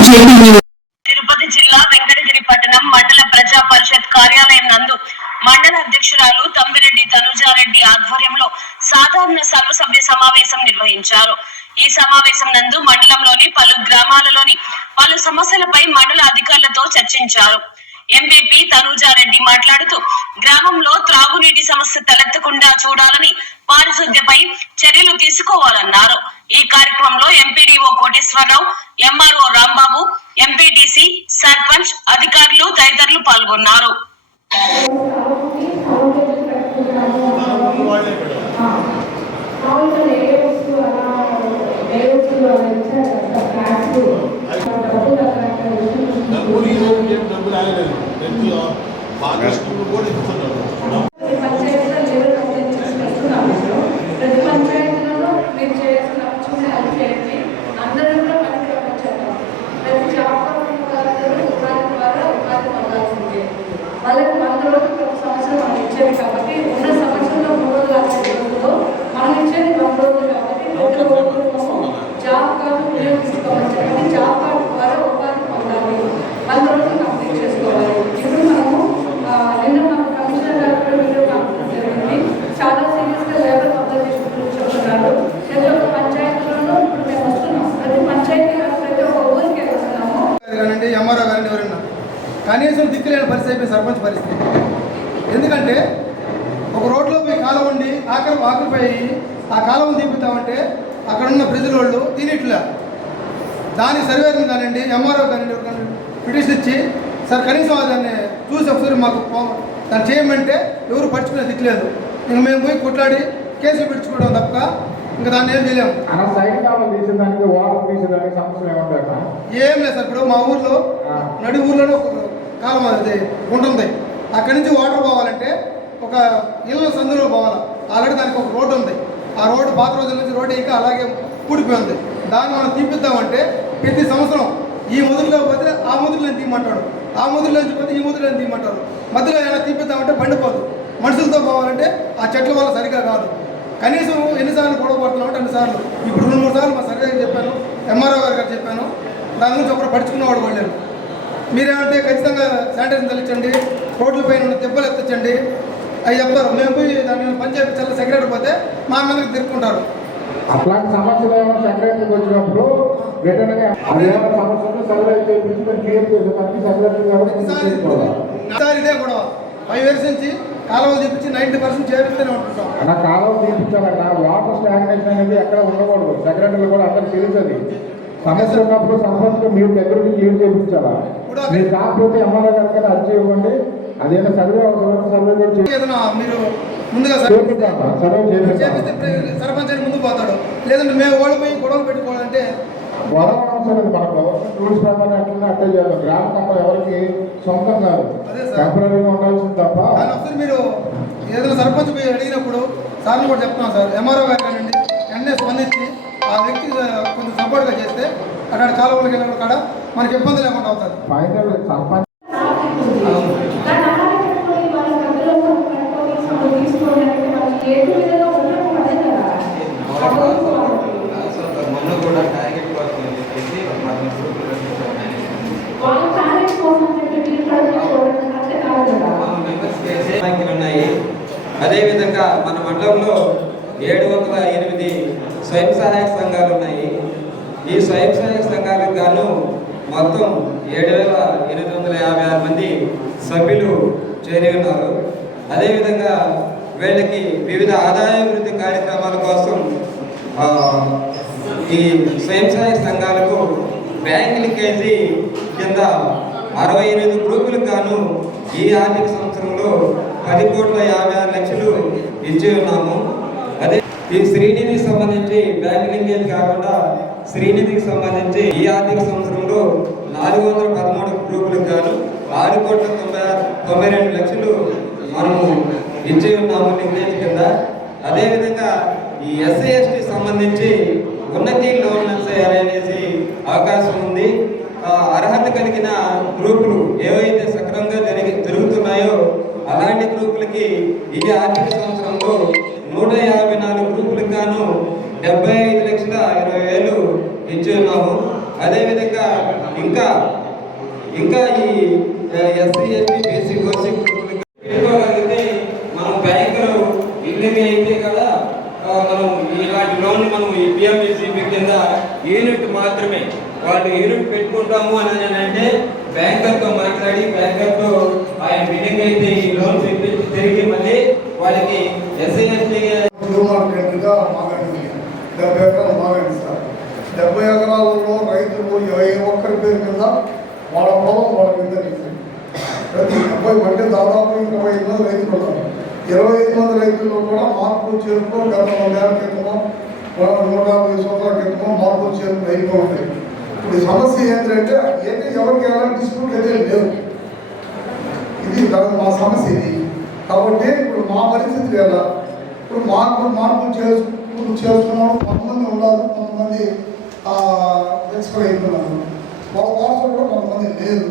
తిరుపతి జిల్లా వెంకటగిరి పట్టణం మండల ప్రజా పరిషత్ కార్యాలయం నందు మండల అధ్యక్షురాలు తమ్మిరెడ్డి తనుజారెడ్డి ఆధ్వర్యంలో సాధారణ సర్వసభ్య సమావేశం నిర్వహించారు. ఈ సమావేశం నందు మండలంలోని పలు గ్రామాలలోని పలు సమస్యలపై మండల అధికారులతో చర్చించారు. ఎంపీపీ తనూజారెడ్డి మాట్లాడుతూ గ్రామంలో త్రాగునీటి సమస్య తలెత్తకుండా చూడాలని పారిశుద్ధ్యపై చర్యలు తీసుకోవాలన్నారు. ఈ కార్యక్రమంలో MPDO Koteswararao MRO Rambabu MPTC sarpanch అధికారులు తదితరులు పాల్గొన్నారు. డబ్బులు డబ్బులు రాలేదు ప్రతి బాగా స్కూల్ కూడా ఇస్తున్నారు పంచాయతీలో లేబర్ కంప్లైంట్ చేసి పెడుతున్నాము ప్రతి పంచాయతీలో మీరు చేయాల్సిన చూసి అది చేయండి అందరూ కూడా మనకి వచ్చారు ప్రతి జాబ్ కార్డు ఉపాధి ద్వారా ఉపాధి పొందాల్సిందే వాళ్ళకి వంద రోజులు ప్రతి సంవత్సరం మనం ఇచ్చేది కాబట్టి ఉన్న సంవత్సరంలో మూడు వందల అరవై రోజుల్లో మనం ఇచ్చేది వంద రోజులు కాబట్టి ప్రతి రోజు జాబ్ కార్డు వినియోగించుకోవాలి చెప్పండి జాబ్ కార్డు ద్వారా ఉపాధి పొందాలి వంద రోజులు కంప్లీట్ చేసుకోవాలి ఇప్పుడు మనము ఆ, నిన్న మన కమిషనర్ గారు కూడా వీడియో కాన్ఫరెన్స్ జరిగింది చాలా సీరియస్గా లేబర్ అబ్జర్వేషన్ గురించి చెప్తున్నారు ప్రతి ఒక్క పంచాయతీలోనూ ఇప్పుడు మేము వస్తున్నాం ప్రతి పంచాయతీ ప్రతి ఒక్క ఊరికి వస్తున్నాము కానివ్వండి ఎంఆర్ఓ గారిని ఎవరైనా కనీసం దిక్కులేని పరిస్థితి అయిపోయింది సర్పంచ్ పరిస్థితి ఎందుకంటే ఒక రోడ్లో పోయి కాలం ఉండి ఆకలి ఆకుపోయి ఆ కాలం తీపిద్దామంటే అక్కడ ఉన్న ప్రజల వాళ్ళు తినిట్లా దాని సర్వేని కానివ్వండి ఎంఆర్ఓ కానివ్వండి పిటిషన్ ఇచ్చి సార్ కనీసం దాన్ని చూసి ఒకసారి మాకు దాన్ని చేయమంటే ఎవరు పట్టించుకునే దిక్కులేదు ఇంక మేము పోయి కొట్లాడి కేసులు పెట్టుకోవడం తప్ప ఇంకా దాన్ని ఏం చేయలేము? ఏం లేదు సార్ ఇప్పుడు మా ఊర్లో. నడి ఊర్లోనే కాలం అది ఉంటుంది. అక్కడి నుంచి వాటర్ పోవాలంటే ఒక ఇళ్ళ సందులో పోవాలి. ఆల్రెడీ దానికి ఒక రోడ్డు ఉంది. ఆ రోడ్డు పాత రోజుల నుంచి రోడ్డు ఇంకా అలాగే పూడిపోయింది దాన్ని మనం తీపిద్దామంటే ప్రతి సంవత్సరం ఈ మొదలులో పోతే ఆ మొదలులో తీయమంటాడు. ఆ మొదలులో పోతే ఈ మొదలులో తీయమంటారు మధ్యలో ఏమైనా తీపిద్దామంటే బండిపోదు మనుషులతో పోవాలంటే ఆ చెట్ల వల్ల సరిగా కాదు. కనీసం ఎన్నిసార్లు గొడవ పడుతున్నామంటే అన్నిసార్లు ఇప్పుడు రెండు మూడు సార్లు మా సర్వే చెప్పాను. ఎంఆర్ఓ గారు గారు చెప్పాను. దాని గురించి ఒకరు పడుచుకున్నవాడు వాళ్ళు మీరేమంటే ఖచ్చితంగా శానిటైజర్ తల్లించండి రోడ్ల పైన ఉన్న దెబ్బలు ఎత్తించండి అవి చెప్తారు మేము పోయి దాని మీద పని చేయించాలి సెక్రటరీ పోతే మా మీదకి తిరుక్కుంటారు. అట్లాంటి సమస్యలు ఏమైనా సెక్రటరీకి వచ్చినప్పుడు రిటర్న్గా అది. ఏమైనా సమస్య ఉంటే సర్వే చేయించి క్లియర్ చేసేదానికి సెక్రటరీ గారు ఇదే గొడవ. ఫైవ్ ఇయర్స్ నుంచి కాలువలు తెప్పించి నైంటీ పర్సెంట్ చేపిస్తూనే ఉంటుంటాం అలా కాలం తీపించాలన్నా వాటర్ స్టాగ్నేషన్ అనేది ఎక్కడ ఉండకూడదు. సెక్రటరీలు కూడా సమస్య ఉన్నప్పుడు సమస్య మీరు దగ్గర నుంచి క్లియర్ చేయించాలా మీరు కాకపోతే ఎమ్మెల్యే గారికి అర్జీ ఇవ్వండి. అదేదో సర్వే అవసరం సర్వే కూడా మీరు ముందుగా సర్వే చేపిస్తే సర్పంచ్ ముందు పోతాడు. లేదంటే మేము ఓడిపోయి గొడవలు పెట్టుకోవాలంటే గొడవ అవసరం లేదు మనకు. రూల్స్ ప్రకారం ఎట్లా అట్టే చేయాలి. గ్రామ తప్ప ఎవరికి సొంతం కాదు. టెంపరీగా ఉండాల్సింది తప్ప. ఒకసారి మీరు ఏదైనా సర్పంచ్ పోయి అడిగినప్పుడు సార్ని కూడా చెప్తున్నాం సార్. ఎంఆర్ఓ గారు కానివ్వండి వెంటనే స్పందించి ఆ వ్యక్తి కొంచెం సపోర్ట్గా చేస్తే అక్కడ కాలువలకు వెళ్ళిన కాడ మనకి ఇబ్బంది లేకుండా అవుతుంది ఫైనల్ సర్పంచ్ దాన్ని అలాగే పెట్టుకొని వాళ్ళకి అందులో పెట్టుకొని సపోర్ట్ తీసుకోవడానికి వాళ్ళకి ఏడు విధంగా ఉండడం అదే కదా మొన్న కూడా టార్గెట్ కోసం అని చెప్పేసి మన గ్రూపులు రచించాము. వాళ్ళ టాలెంట్ కోసం చెప్పి మీరు చూడడం అంటే కాదు కదా మా మెంబర్స్ చేసే బ్యాంకులు ఉన్నాయి అదేవిధంగా మన మండలంలో ఏడు వందల ఎనిమిది స్వయం సహాయక సంఘాలు ఉన్నాయి ఈ స్వయం సహాయక సంఘాలకు గాను మొత్తం ఏడు వేల ఎనిమిది వందల యాభై ఆరు మంది సభ్యులు చేరి ఉన్నారు అదేవిధంగా వీళ్ళకి వివిధ ఆదాయాభివృద్ధి కార్యక్రమాల కోసం ఈ స్వయం సహాయ సంఘాలకు బ్యాంక్ లింకేజీ కింద అరవై ఎనిమిది గ్రూపులకు గాను ఈ ఆర్థిక సంవత్సరంలో పది కోట్ల యాభై ఆరు లక్షలు ఇచ్చి ఉన్నాము. అదే ఈ శ్రీనిధికి సంబంధించి బ్యాంక్ లింకేజ్ కాకుండా శ్రీనిధికి సంబంధించి ఈ ఆర్థిక సంవత్సరంలో నాలుగు వందల పదమూడు గ్రూపులకు గాను ఆరు కోట్ల తొంభై తొంభై రెండు లక్షలు మనము ఇచ్చి ఉన్నాము లింకేజ్ కింద. అదేవిధంగా ఈ ఎస్సీ ఎస్టీ సంబంధించి ఉన్నతి లోన్ అనేసి అవకాశం ఉంది. అర్హత కలిగిన గ్రూపులు ఏవైతే సక్రమంగా జరిగి జరుగుతున్నాయో అలాంటి గ్రూపులకి ఈ ఆర్థిక సంవత్సరంలో నూట యాభై నాలుగు గ్రూపులకు గాను డెబ్బై ఐదు లక్షల ఇరవై వేలు ఇచ్చి ఉన్నాము అదేవిధంగా ఇంకా ఇంకా ఈ ఎస్సీ ఎస్టీ బీసీ ఓసీ పెట్టుకోగలిగితే మనం బ్యాంకులు ఇల్లు అయితే కదా మనం ఇలాంటి లోన్ మనం ఈ పిఎంఎస్సీబీ కింద యూనిట్ మాత్రమే వాళ్ళు యూనిట్ పెట్టుకుంటాము అని అంటే బ్యాంకర్తో మాట్లాడి బ్యాంకర్తో ఆయన బిల్డింగ్ అయితే ఈ లోన్ తెప్పించి తిరిగి మళ్ళీ వాళ్ళకి ఎస్సీ ఎస్టీ మార్కెట్గా మాగండి డెబ్బై ఎకరాలు మాగండి డెబ్బై ఎకరాలలో రైతులు ఏ ఒక్కరి పేరు మీద? వాళ్ళ పొలం వాళ్ళకి మీద ప్రతి ముప్పై అంటే దాదాపు ఇరవై ఐదు మంది రైతులు ఉన్నారు. ఇరవై ఐదు మంది రైతుల్లో కూడా మార్పు చేరుకో గత వందేళ్ళ క్రితమో నూట యాభై సంవత్సరాల క్రితమో మార్పు చేరుకు రైతులు ఉంటాయి ఇప్పుడు ఈ సమస్య ఏంటంటే ఏంటి ఎవరికి ఎలాంటి డిస్ప్యూట్ అయితే లేవు ఇది మా సమస్య ఇది. కాబట్టి ఇప్పుడు మా పరిస్థితి ఎలా? ఇప్పుడు మార్పు మార్పు చేసుకుంటూ చేసుకున్నాడు కొంతమంది ఉన్నారు కొంతమంది ఎక్స్పైర్ అవుతున్నారు వాళ్ళ కూడా కొంతమంది లేదు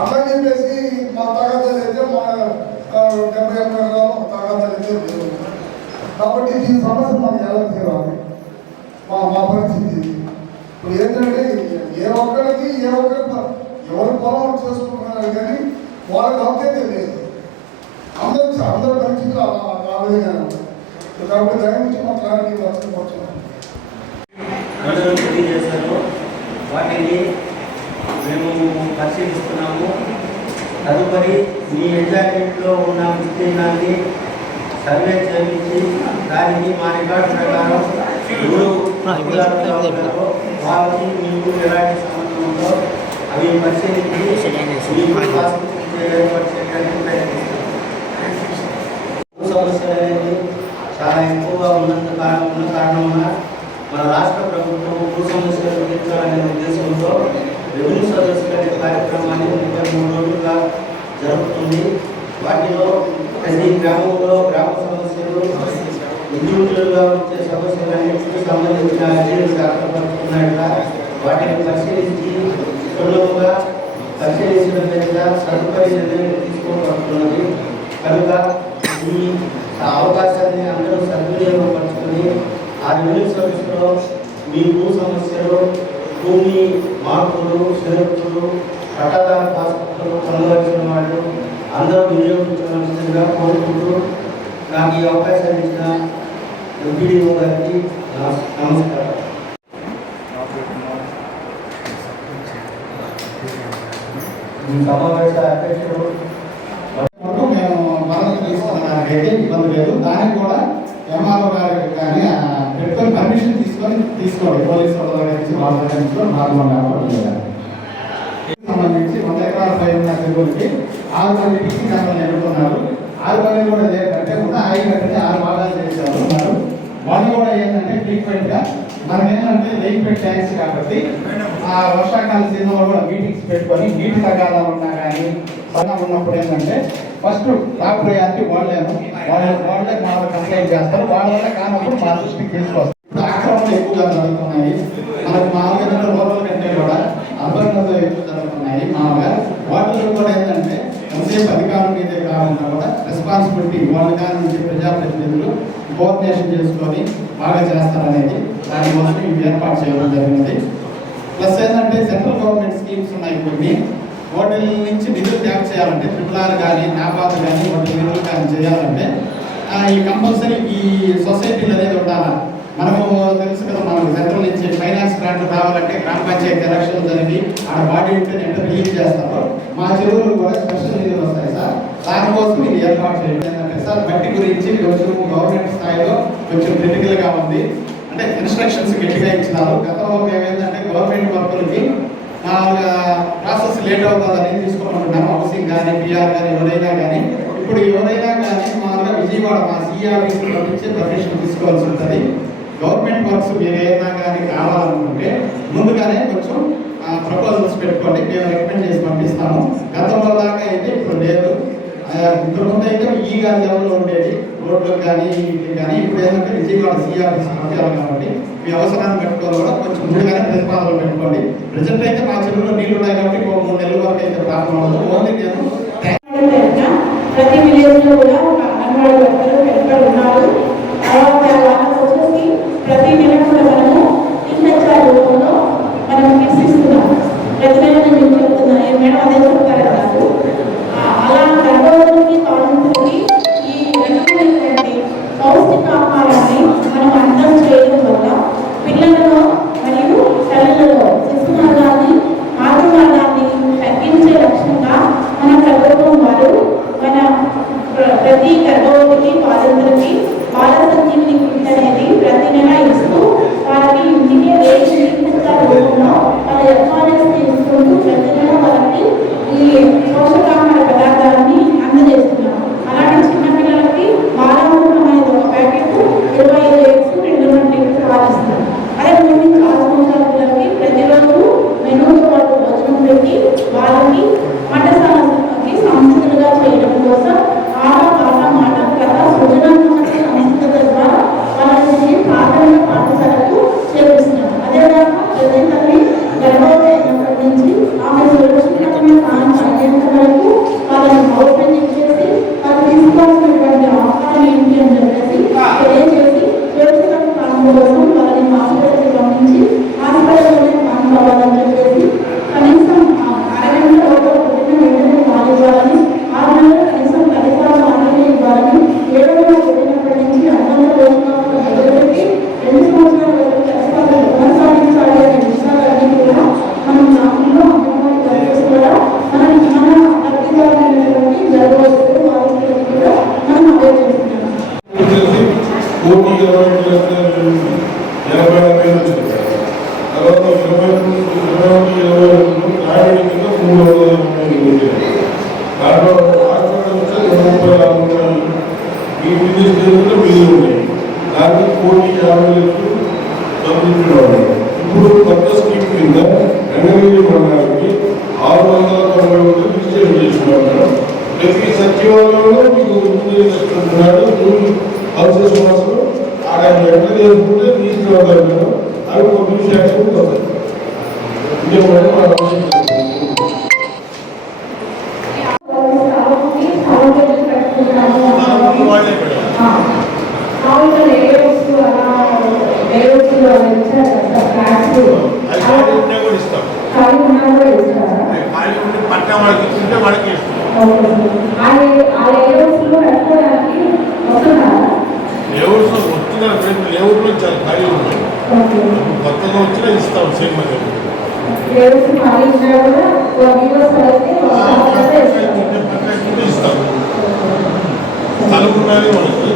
అట్లా చెప్పేసి మా తగాదాలు అయితే మా డెబ్బై ఎనభై ఎకరాలు తగాదాలు అయితే లేవు. కాబట్టి ఈ సమస్య మాకు ఎలా తీరాలి? మా మా పరిస్థితి. ఇప్పుడు ఏంటంటే ఏ ఒక్కరికి ఏ ఒక్కరి ఎవరు పొలం చేసుకుంటున్నారు కానీ వాళ్ళకి హక్కు లేదు అందరూ అందరి పరిస్థితులు అలా ఆ కాబట్టి దాని నుంచి మా క్లారిటీ వచ్చిన ప్రజలు తెలియజేశారు వాటిని మేము పరిశీలిస్తున్నాము. తదుపరి మీ ఎగ్జాక్ట్లో ఉన్న విస్తీర్ణాన్ని సర్వే చేయించి దానికి మా రికార్డు ప్రకారం ఎవరు వాళ్ళకి మీకు ఎలాంటి సంబంధం ఉందో అవి పరిశీలించి మీకు ఏర్పాటు ప్రయత్నిస్తాం అనేది చాలా ఎక్కువగా ఉన్నంత కారణం ఉన్న కారణం మన రాష్ట్ర ప్రభుత్వం భూ సమస్యలు తీర్చాలనే ఉద్దేశంతో రెవెన్యూ సదస్సులు అనే కార్యక్రమాన్ని ముప్పై మూడు రోజులుగా జరుగుతుంది వాటిలో ప్రతి గ్రామంలో గ్రామ సమస్యలు ఇండివిజువల్గా వచ్చే సమస్యలన్నింటికి సంబంధించిన అర్జీలు శాఖపరుచుకున్నట్ల వాటిని పరిశీలించి సులభంగా పరిశీలించిన మీద సదుపాయ నిర్ణయం తీసుకోబడుతున్నది. కనుక ఈ అవకాశాన్ని అందరూ సద్వినియోగపరచుకొని ఆ రెవెన్యూ సర్వీస్లో మీ భూ సమస్యలు భూమి మార్పులు షరతులు పట్టాదారు పాస్బుక్లు పొందవలసిన వాళ్ళు అందరూ వినియోగించవలసిందిగా కోరుకుంటూ నాకు ఈ అవకాశాన్ని ఇచ్చిన ఎంపీడీఓ గారికి నమస్కారం. ఈ సమావేశ అధ్యక్షుడు వరకు మేము మద్దతు తీసుకున్నానికి అయితే ఇబ్బంది లేదు దానికి కూడా ఎంఆర్ఓ గారికి కానీ ఆ, పెట్టుకొని పర్మిషన్ తీసుకొని పోలీస్ పోలీసు వాళ్ళ నార్మల్ సంబంధించి వంద ఎకరాల పై ఉన్న చెరువులకి ఆరు మంది టీచింగ్ నెంబర్లు ఎన్నుకున్నారు ఆరు మంది కూడా ఏంటంటే ఉన్న ఐదు కట్టిన ఆరు భాగాలు చేశారు. ఉన్నారు. వాళ్ళు కూడా ఏంటంటే ఫ్రీక్వెంట్గా మనం ఏంటంటే వెయిట్ ట్యాక్స్ కాబట్టి ఆ వర్షాకాల సీజన్లో కూడా మీటింగ్స్ పెట్టుకొని నీటి తగాదాలు ఉన్నా కానీ పైన ఉన్నప్పుడు ఏంటంటే ఫస్ట్ టాప్ ప్రయారిటీ వాళ్ళేను వాళ్ళ వాళ్ళే మా కంప్లైంట్ చేస్తారు. వాళ్ళ వల్ల కానప్పుడు మా దృష్టికి తీసుకొస్తారు. ఆక్రమణలు ఎక్కువగా జరుగుతున్నాయి. మనకు మామూలుగా రోజుల కంటే కూడా అర్బన్లలో ఎక్కువ జరుగుతున్నాయి. మామూలుగా వాటిలో కూడా ఏంటంటే ఎంతసేపు అధికారం మీదే కావాలన్నా కూడా రెస్పాన్సిబిలిటీ వాళ్ళ కాని నుంచి ప్రజాప్రతినిధులు కోఆర్డినేషన్ చేసుకొని బాగా చేస్తారనేది దానికోసం ఇవి ఏర్పాటు చేయడం జరిగింది. ప్లస్ ఏంటంటే సెంట్రల్ గవర్నమెంట్ స్కీమ్స్ ఉన్నాయి కొన్ని. వాటి నుంచి నిధులు ట్యాక్ చేయాలంటే ట్రిపుల్ ఆర్ కానీ నాబాద్ కానీ వాటి నిధులు కానీ చేయాలంటే ఆ, ఈ కంపల్సరీ ఈ సొసైటీలు అనేది ఉండాలి? మనకు తెలుసు కదా మనకు సెంట్రల్ నుంచి ఫైనాన్స్ గ్రాంట్ రావాలంటే గ్రామ పంచాయతీ ఎలక్షన్ జరిగి ఆడ బాడీ ఉంటే ఎంత రిలీజ్ చేస్తారు మా చెరువులు కూడా స్పెషల్ నిధులు వస్తాయి సార్. దానికోసం ఇది ఏర్పాటు చేయండి ఏంటంటే సార్ మట్టి గురించి కొంచెం గవర్నమెంట్ స్థాయిలో కొంచెం క్రిటికల్గా ఉంది. అంటే ఇన్స్ట్రక్షన్స్ గట్టిగా ఇచ్చినారు. గతంలో మేము ఏంటంటే గవర్నమెంట్ వర్కులకి ప్రాసెస్ లేట్ అవుతుందని తీసుకుంటున్నాము హౌసింగ్ కానీ పిఆర్ కానీ ఎవరైనా కానీ ఇప్పుడు ఎవరైనా కానీ మామూలుగా విజయవాడ మా సిఆర్బీసీ నుంచి పర్మిషన్ తీసుకోవాల్సి ఉంటుంది. గవర్నమెంట్ వర్క్స్ మీరు ఏదైనా కానీ కావాలనుకుంటే ముందుగానే కొంచెం ప్రపోజల్స్ పెట్టుకోండి. మేము రికమెండ్ చేసి పంపిస్తాము. గతంలో దాకా అయితే ఇప్పుడు లేదు. ఇంతకుముందు అయితే ఈ గారి లెవెల్లో ఉండేది? రోడ్లు కానీ కానీ. ఇప్పుడు ఏంటంటే విజయవాడ సీఆర్ఎస్ పంపించాలి కాబట్టి మీ అవసరాన్ని పెట్టుకోవాలి కూడా కొంచెం ముందుగానే ప్రతిపాదనలు పెట్టుకోండి. ప్రజెంట్ అయితే మా చెరువులో నీళ్ళు ఉన్నాయి కాబట్టి ఒక మూడు నెలల వరకు అయితే ప్రారంభం అవ్వదు. ఓన్లీ నేను కోటి యాభై లక్షలు పంపించేవాళ్ళు ఇప్పుడు కొత్త స్కీమ్ కింద వెంగళగిరి మండలానికి ఆరు వందల తొంభై ఒకటి రిజిస్టర్ చేస్తున్నారు ప్రతి సచివాలయంలో మీకు ముందు చెప్తున్నాడు హౌసెస్ కోసం ఆడ ఎక్కడ చేసుకుంటే తీసుకురాగలరు అవి ఒక విషయాలు వస్తాయి ఇదే మేడం మన అవసరం స్థానంకి స్థానం కట్టుకోవడానికి వస్తున్నారా వస్తున్నారు ఫ్రెండ్ లేఅవుట్లో ఖాళీ ఉన్నాయి కొత్తగా వచ్చినా ఇస్తాం సేమ్ ఇస్తాం స్థలం ఉండాలి మనకి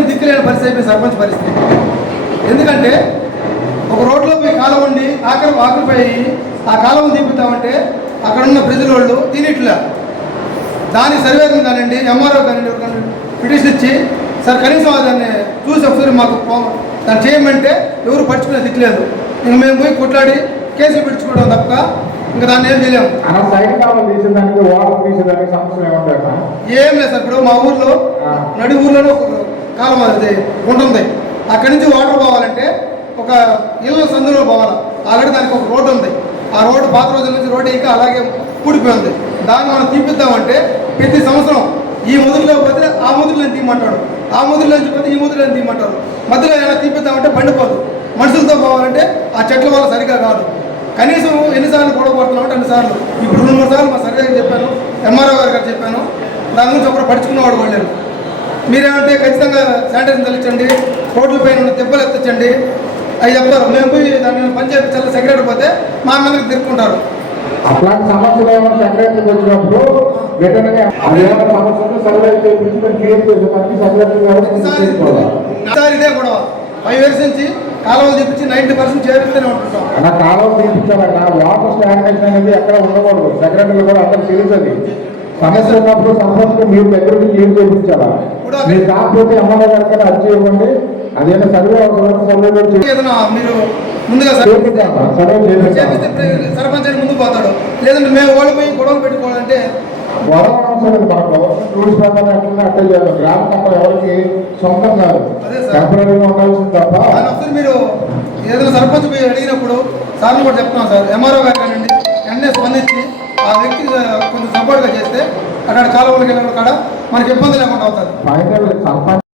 కనీసం దిక్కులేని పరిస్థితి అయిపోయింది సర్పంచ్ పరిస్థితి. ఎందుకంటే ఒక రోడ్లో పోయి కాలం ఉండి ఆకలి ఆకులిపోయి ఆ కాలం తీపిద్దామంటే అక్కడ ఉన్న ప్రజల వాళ్ళు తినిట్లా. దాని సర్వేని కానివ్వండి ఎంఆర్ఓ కానివ్వండి పిటిషన్ ఇచ్చి సార్ కనీసం దాన్ని చూసి ఒకసారి మాకు దాన్ని చేయమంటే ఎవరు పట్టించుకునే దిక్కులేదు ఇంక మేము పోయి కొట్లాడి కేసులు పెట్టుకోవడం తప్ప ఇంకా దాన్ని ఏం చేయలేము ఏం లేదు సార్ ఇప్పుడు మా ఊర్లో. నడి ఊర్లోనే ఒక కాలం అది ఉంటుంది. అక్కడి నుంచి వాటర్ పోవాలంటే ఒక ఇళ్ళ సందులో పోవాలి. ఆల్రెడీ దానికి ఒక రోడ్డు ఉంది. ఆ రోడ్డు పాత రోజుల నుంచి రోడ్డు ఇంకా అలాగే కూడిపోయింది దాన్ని మనం తీపిద్దామంటే ప్రతి సంవత్సరం ఈ ముదురులో పోతే ఆ ముదురులో తీయమంటాడు? ఆ ముదురులో పోతే ఈ ముదురులో తీయమంటారు? మధ్యలో ఏమైనా తీపిద్దామంటే బండిపోదు మనుషులతో పోవాలంటే ఆ చెట్ల వల్ల సరిగా కాదు. కనీసం ఎన్నిసార్లు గొడవ పడుతున్నాం అంటే అన్నిసార్లు. ఇప్పుడు రెండు మూడు సార్లు మా సర్వేకి చెప్పాను ఎంఆర్ఓ గారు గారు చెప్పాను. దాని గురించి ఒకరు పడుచుకున్నవాడు కూడా లేరు మీరేమంటే ఖచ్చితంగా శానిటైజర్ తల్లించండి రోడ్ల పైన ఉన్న దెబ్బలు ఎత్తించండి అవి చెప్తారు మేము పోయి దాన్ని పంచాయతీ చల్ల సెక్రటరీ పోతే మా మీదకి తిరుక్కుంటారు. అట్లాంటి సమస్యలు ఏమైనా సెక్రటరీకి వచ్చినప్పుడు రిటర్న్గా అది ఏమైనా సమస్యలు సర్వే చేయించి క్లియర్ చేసేదానికి సెక్రటరీ గారు ఈసారి తీసుకోవాలి ఈసారి ఇదే గొడవ. ఫైవ్ ఇయర్స్ నుంచి కాలువలు తెప్పించి నైంటీ పర్సెంట్ చేరుస్తూనే ఉంటుంటాం అలా కాలం తీపించాలన్న వాటర్ స్టాగ్నేషన్ అనేది ఎక్కడ ఉండకూడదు. సెక్రటరీలు కూడా అందరికి తెలుస్తుంది. సమస్య ఉన్నప్పుడు సంబంధించి మీరు దగ్గరికి క్లియర్ చేయించాలా? మీరు కాకపోతే ఎమ్మెల్యే గారికి అర్జీ ఇవ్వండి. అదేనా సర్వే సర్వే ఏదైనా మీరు ముందుగా సర్పంచ్ అని పోతాడు. లేదంటే మేము ఓడిపోయి గొడవలు పెట్టుకోవాలంటే గొడవ అవసరం లేదు మనకు రూల్స్ ప్రకారం ఎట్లా అట్లా చేయాలి గ్రామ తప్ప ఎవరికి సొంతం కాదు. సార్. టెంపరీగా ఉండాల్సింది తప్ప ఒకసారి మీరు ఏదైనా సర్పంచ్ పోయి అడిగినప్పుడు సార్ని కూడా చెప్తాం సార్. ఎంఆర్ఓ గారు కానివ్వండి వెంటనే స్పందించి ఆ వ్యక్తికి కొంచెం సపోర్ట్గా చేస్తే అక్కడ కాలువలకి వెళ్ళడం కాడ మనకి ఇబ్బంది లేకుండా అవుతుంది.